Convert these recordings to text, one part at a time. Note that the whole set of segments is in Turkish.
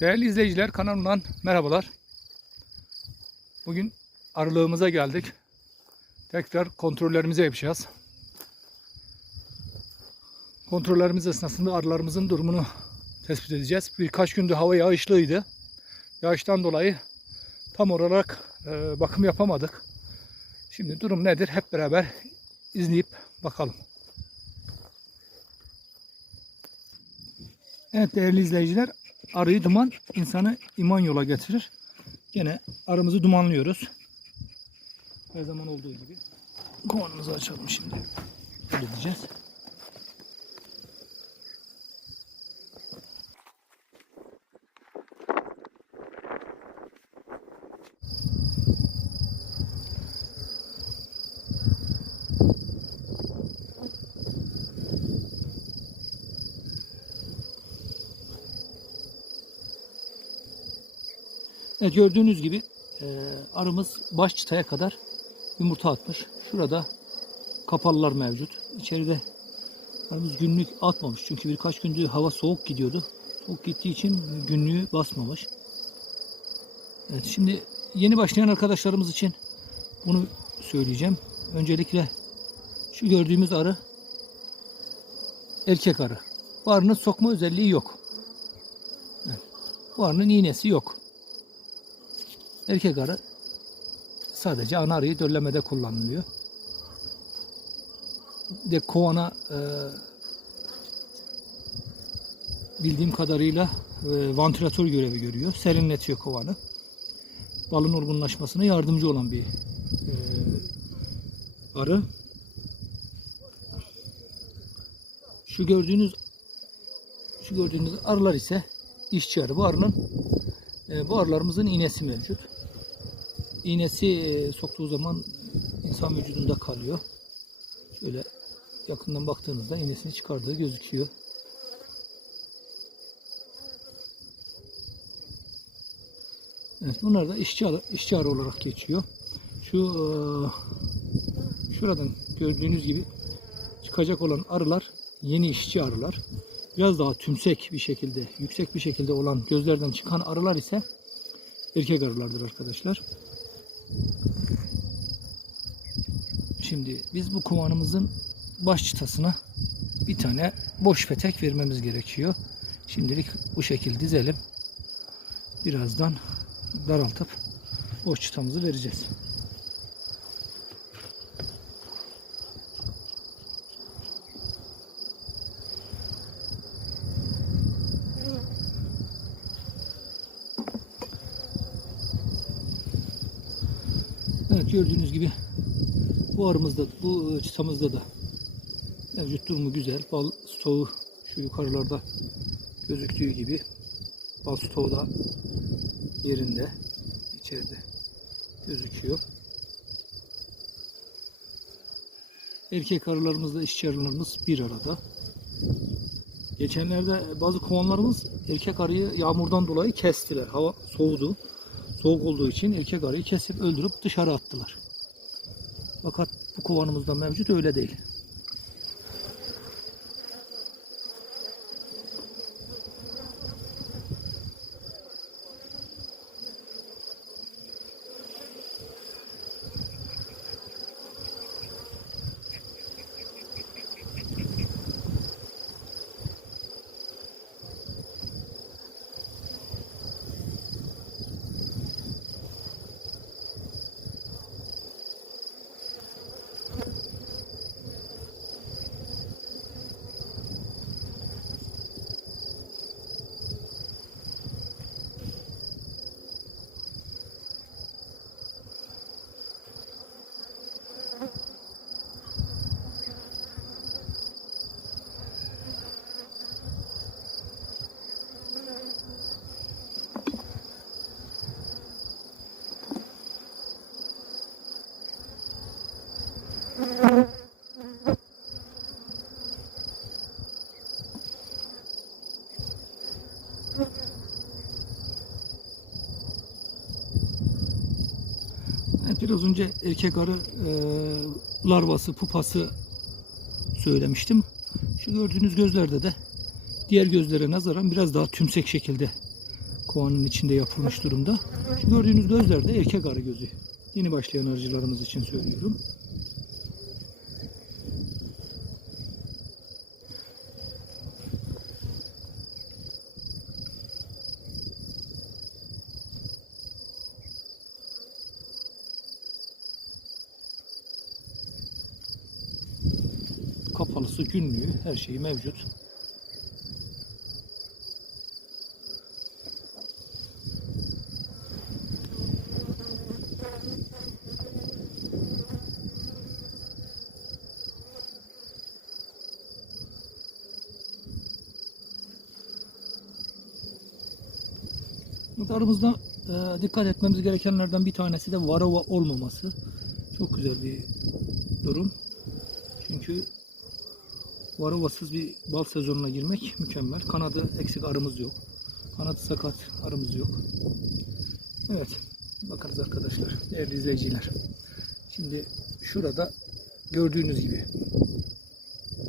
Değerli izleyiciler kanalımdan merhabalar. Bugün arılığımıza geldik. Tekrar kontrollerimizi yapacağız. Kontrollerimiz esnasında arılarımızın durumunu tespit edeceğiz. Birkaç gündür hava yağışlıydı. Yağıştan dolayı tam olarak e, bakım yapamadık. Şimdi durum nedir? Hep beraber izleyip bakalım. Evet değerli izleyiciler, arıyı duman insanı iman yola getirir. Gene arımızı dumanlıyoruz. Her zaman olduğu gibi. Kovanımızı açalım şimdi. Diyeceğiz. Evet gördüğünüz gibi e, arımız baş çıtaya kadar yumurta atmış. Şurada kapalılar mevcut. İçeride arımız günlük atmamış. Çünkü birkaç gündür hava soğuk gidiyordu. Soğuk gittiği için günlüğü basmamış. Evet şimdi yeni başlayan arkadaşlarımız için bunu söyleyeceğim. Öncelikle şu gördüğümüz arı erkek arı. Bu arının sokma özelliği yok. Evet. Bu arının iğnesi yok. Erkek arı sadece ana arıyı döllemede kullanılıyor. De kovana e, bildiğim kadarıyla e, vantilatör görevi görüyor. Serinletiyor kovanı. Balın olgunlaşmasına yardımcı olan bir e, arı. Şu gördüğünüz şu gördüğünüz arılar ise işçi arı. Bu arının e, bu arılarımızın iğnesi mevcut. İğnesi e, soktuğu zaman insan vücudunda kalıyor. Şöyle yakından baktığınızda iğnesini çıkardığı gözüküyor. Evet, bunlar da işçi işçi arı olarak geçiyor. Şu e, şuradan gördüğünüz gibi çıkacak olan arılar yeni işçi arılar. Biraz daha tümsek bir şekilde, yüksek bir şekilde olan gözlerden çıkan arılar ise erkek arılardır arkadaşlar. Şimdi biz bu kovanımızın baş çıtasına bir tane boş petek vermemiz gerekiyor. Şimdilik bu şekilde dizelim. Birazdan daraltıp boş çıtamızı vereceğiz. Gördüğünüz gibi bu arımızda, bu çıtamızda da mevcut durumu güzel. Bal stoğu şu yukarılarda gözüktüğü gibi bal stoğu da yerinde içeride gözüküyor. Erkek arılarımızla işçi arılarımız bir arada. Geçenlerde bazı kovanlarımız erkek arıyı yağmurdan dolayı kestiler. Hava soğudu. Soğuk olduğu için erkek arıyı kesip öldürüp dışarı attılar. Fakat bu kovanımızda mevcut öyle değil. Biraz önce erkek arı e, larvası, pupası söylemiştim. Şu gördüğünüz gözlerde de diğer gözlere nazaran biraz daha tümsek şekilde kovanın içinde yapılmış durumda. Şu gördüğünüz gözler de erkek arı gözü. Yeni başlayan arıcılarımız için söylüyorum. Kapalısı, günlüğü, her şeyi mevcut. Aramızda e, dikkat etmemiz gerekenlerden bir tanesi de varova olmaması. Çok güzel bir durum. Çünkü varovasız bir bal sezonuna girmek mükemmel. Kanadı eksik arımız yok. Kanadı sakat arımız yok. Evet. Bakarız arkadaşlar. Değerli izleyiciler. Şimdi şurada gördüğünüz gibi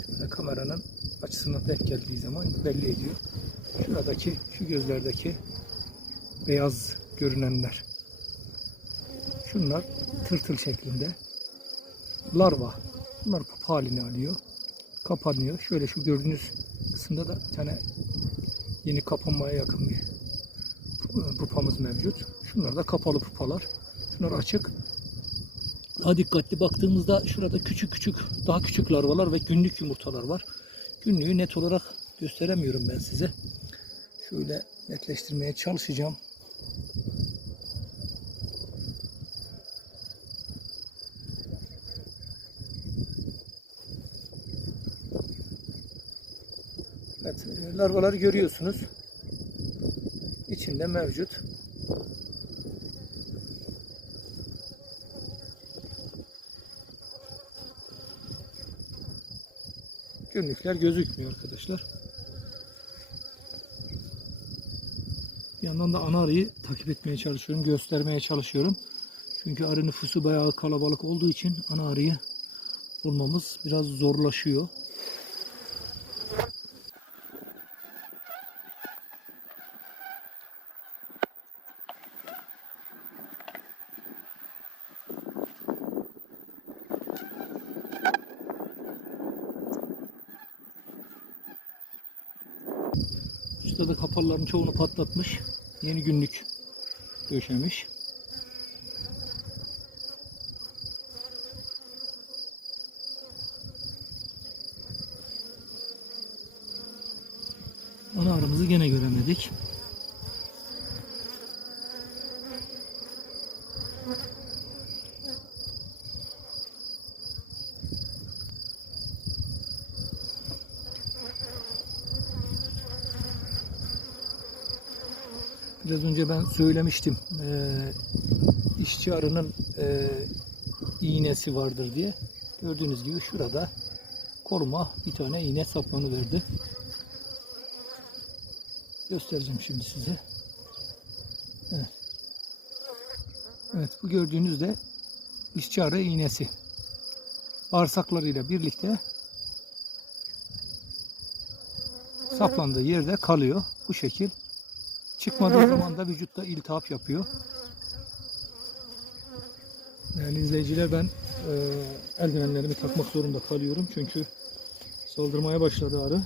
şöyle kameranın açısına denk geldiği zaman belli ediyor. Şuradaki şu gözlerdeki beyaz görünenler. Şunlar tırtıl şeklinde. Larva. Bunlar pupa halini alıyor. Kapanıyor. Şöyle şu gördüğünüz kısımda da bir tane yeni kapanmaya yakın bir pupamız mevcut. Şunlar da kapalı pupalar. Şunlar açık. Daha dikkatli baktığımızda şurada küçük küçük daha küçük larvalar ve günlük yumurtalar var. Günlüğü net olarak gösteremiyorum ben size. Şöyle netleştirmeye çalışacağım. Evet, e, larvaları görüyorsunuz. İçinde mevcut. Günlükler gözükmüyor arkadaşlar. Bir yandan da ana arıyı takip etmeye çalışıyorum, göstermeye çalışıyorum. Çünkü arı nüfusu bayağı kalabalık olduğu için ana arıyı bulmamız biraz zorlaşıyor. Şurada da kapalıların çoğunu patlatmış. Yeni günlük döşemiş. Ana arımızı gene göremedik. Biraz önce ben söylemiştim. Ee, işçi arının e, iğnesi vardır diye. Gördüğünüz gibi şurada koluma bir tane iğne sapmanı verdi. Göstereceğim şimdi size. Evet. Evet bu gördüğünüz de işçi arı iğnesi. Bağırsaklarıyla birlikte saplandığı yerde kalıyor. Bu şekil. Çıkmadığı zaman da vücutta iltihap yapıyor. Yani izleyiciler ben e, eldivenlerimi takmak zorunda kalıyorum. Çünkü saldırmaya başladı arı.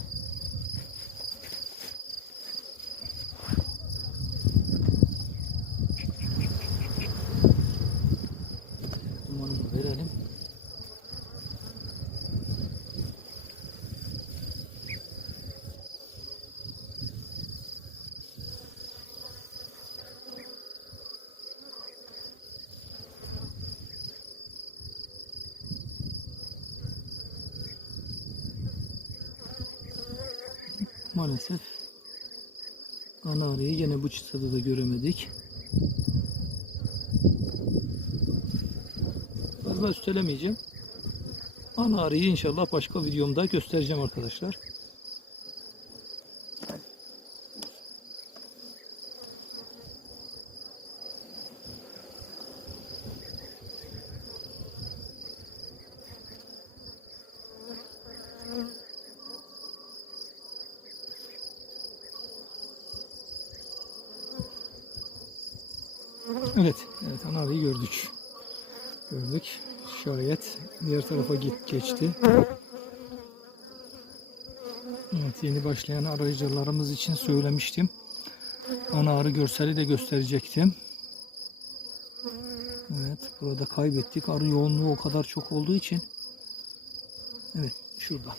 Maalesef ana arıyı yine bu çıtada da göremedik. Fazla üstelemeyeceğim. Ana arıyı inşallah başka videomda göstereceğim arkadaşlar. Evet, evet ana gördük. Gördük. Şayet diğer tarafa git geçti. Evet, yeni başlayan arayıcılarımız için söylemiştim. Ana arı görseli de gösterecektim. Evet, burada kaybettik. Arı yoğunluğu o kadar çok olduğu için. Evet, şurada.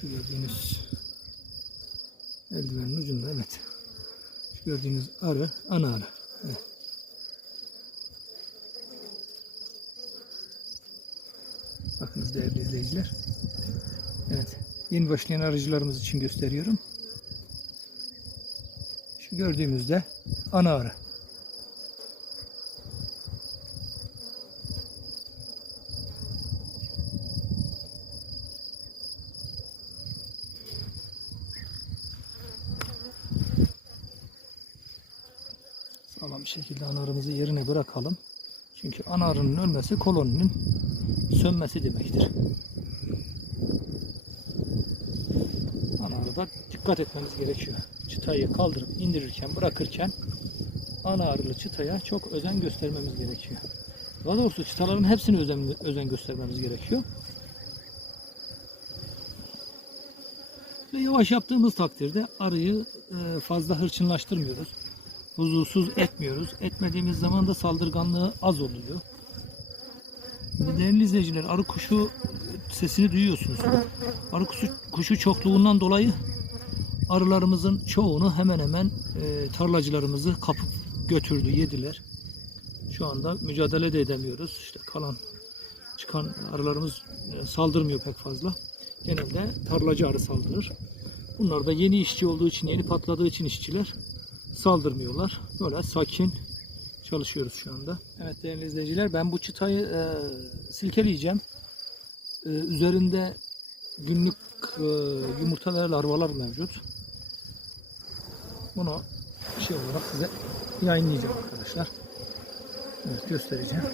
Şu gördüğünüz eldivenin ucunda, evet. Şu gördüğünüz arı, ana arı. Bakınız değerli izleyiciler. Evet. Yeni başlayan arıcılarımız için gösteriyorum. Şu gördüğümüzde ana arı. Sağlam şekilde ana arımızı yerine bırakalım. Çünkü ana arının ölmesi koloninin sönmesi demektir. Ana arıda dikkat etmemiz gerekiyor. Çıtayı kaldırıp indirirken, bırakırken ana çıtaya çok özen göstermemiz gerekiyor. Daha doğrusu çıtaların hepsine özen, özen göstermemiz gerekiyor. Ve yavaş yaptığımız takdirde arıyı e, fazla hırçınlaştırmıyoruz. Huzursuz etmiyoruz. Etmediğimiz zaman da saldırganlığı az oluyor. Değerli izleyiciler, arı kuşu sesini duyuyorsunuz. Arı kuşu, kuşu çokluğundan dolayı arılarımızın çoğunu hemen hemen e, tarlacılarımızı kapıp götürdü, yediler. Şu anda mücadele de edemiyoruz. İşte kalan çıkan arılarımız e, saldırmıyor pek fazla. Genelde tarlacı arı saldırır. Bunlar da yeni işçi olduğu için, yeni patladığı için işçiler saldırmıyorlar. Böyle sakin çalışıyoruz şu anda. Evet değerli izleyiciler ben bu çıtayı e, silkeleyeceğim. E, üzerinde günlük e, yumurta larvalar mevcut. Bunu şey olarak size yayınlayacağım arkadaşlar. Evet göstereceğim.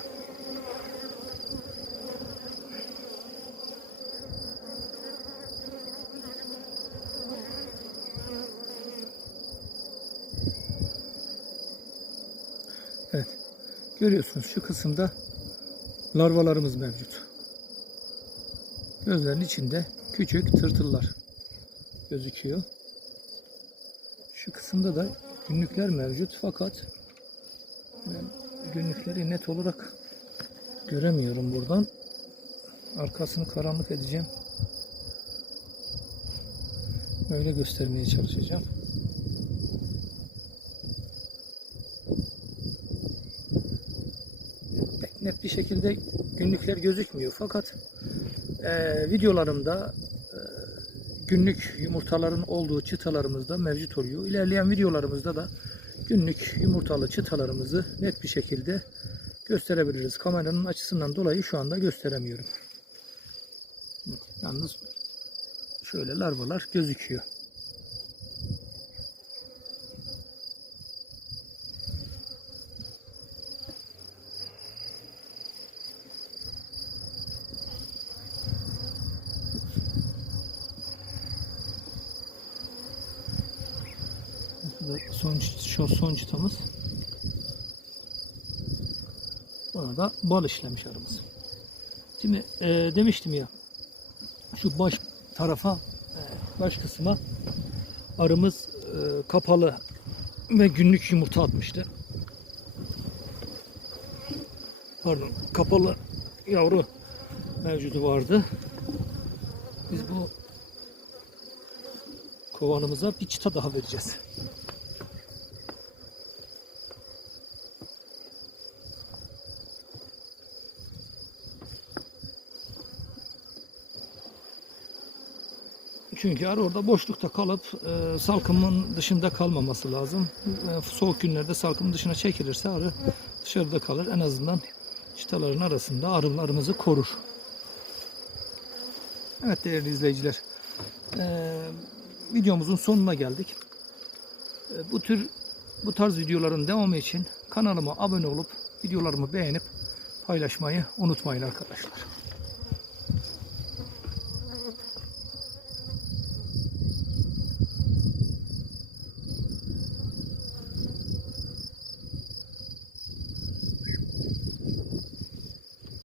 Görüyorsunuz şu kısımda larvalarımız mevcut. Gözlerin içinde küçük tırtıllar gözüküyor. Şu kısımda da günlükler mevcut fakat ben günlükleri net olarak göremiyorum buradan. Arkasını karanlık edeceğim. Öyle göstermeye çalışacağım. Bir şekilde günlükler gözükmüyor. Fakat e, videolarımda e, günlük yumurtaların olduğu çıtalarımızda mevcut oluyor. İlerleyen videolarımızda da günlük yumurtalı çıtalarımızı net bir şekilde gösterebiliriz. Kameranın açısından dolayı şu anda gösteremiyorum. Evet, yalnız şöyle larvalar gözüküyor. Da son, şu son çıtamız. Buna da bal işlemiş arımız. Şimdi e, demiştim ya şu baş tarafa e, baş kısma arımız e, kapalı ve günlük yumurta atmıştı. Pardon kapalı yavru mevcudu vardı. Biz bu kovanımıza bir çıta daha vereceğiz. Çünkü arı orada boşlukta kalıp e, salkımın dışında kalmaması lazım. E, soğuk günlerde salkımın dışına çekilirse arı dışarıda kalır. En azından çıtaların arasında arılarımızı korur. Evet değerli izleyiciler. E, videomuzun sonuna geldik. E, bu tür bu tarz videoların devamı için kanalıma abone olup videolarımı beğenip paylaşmayı unutmayın arkadaşlar.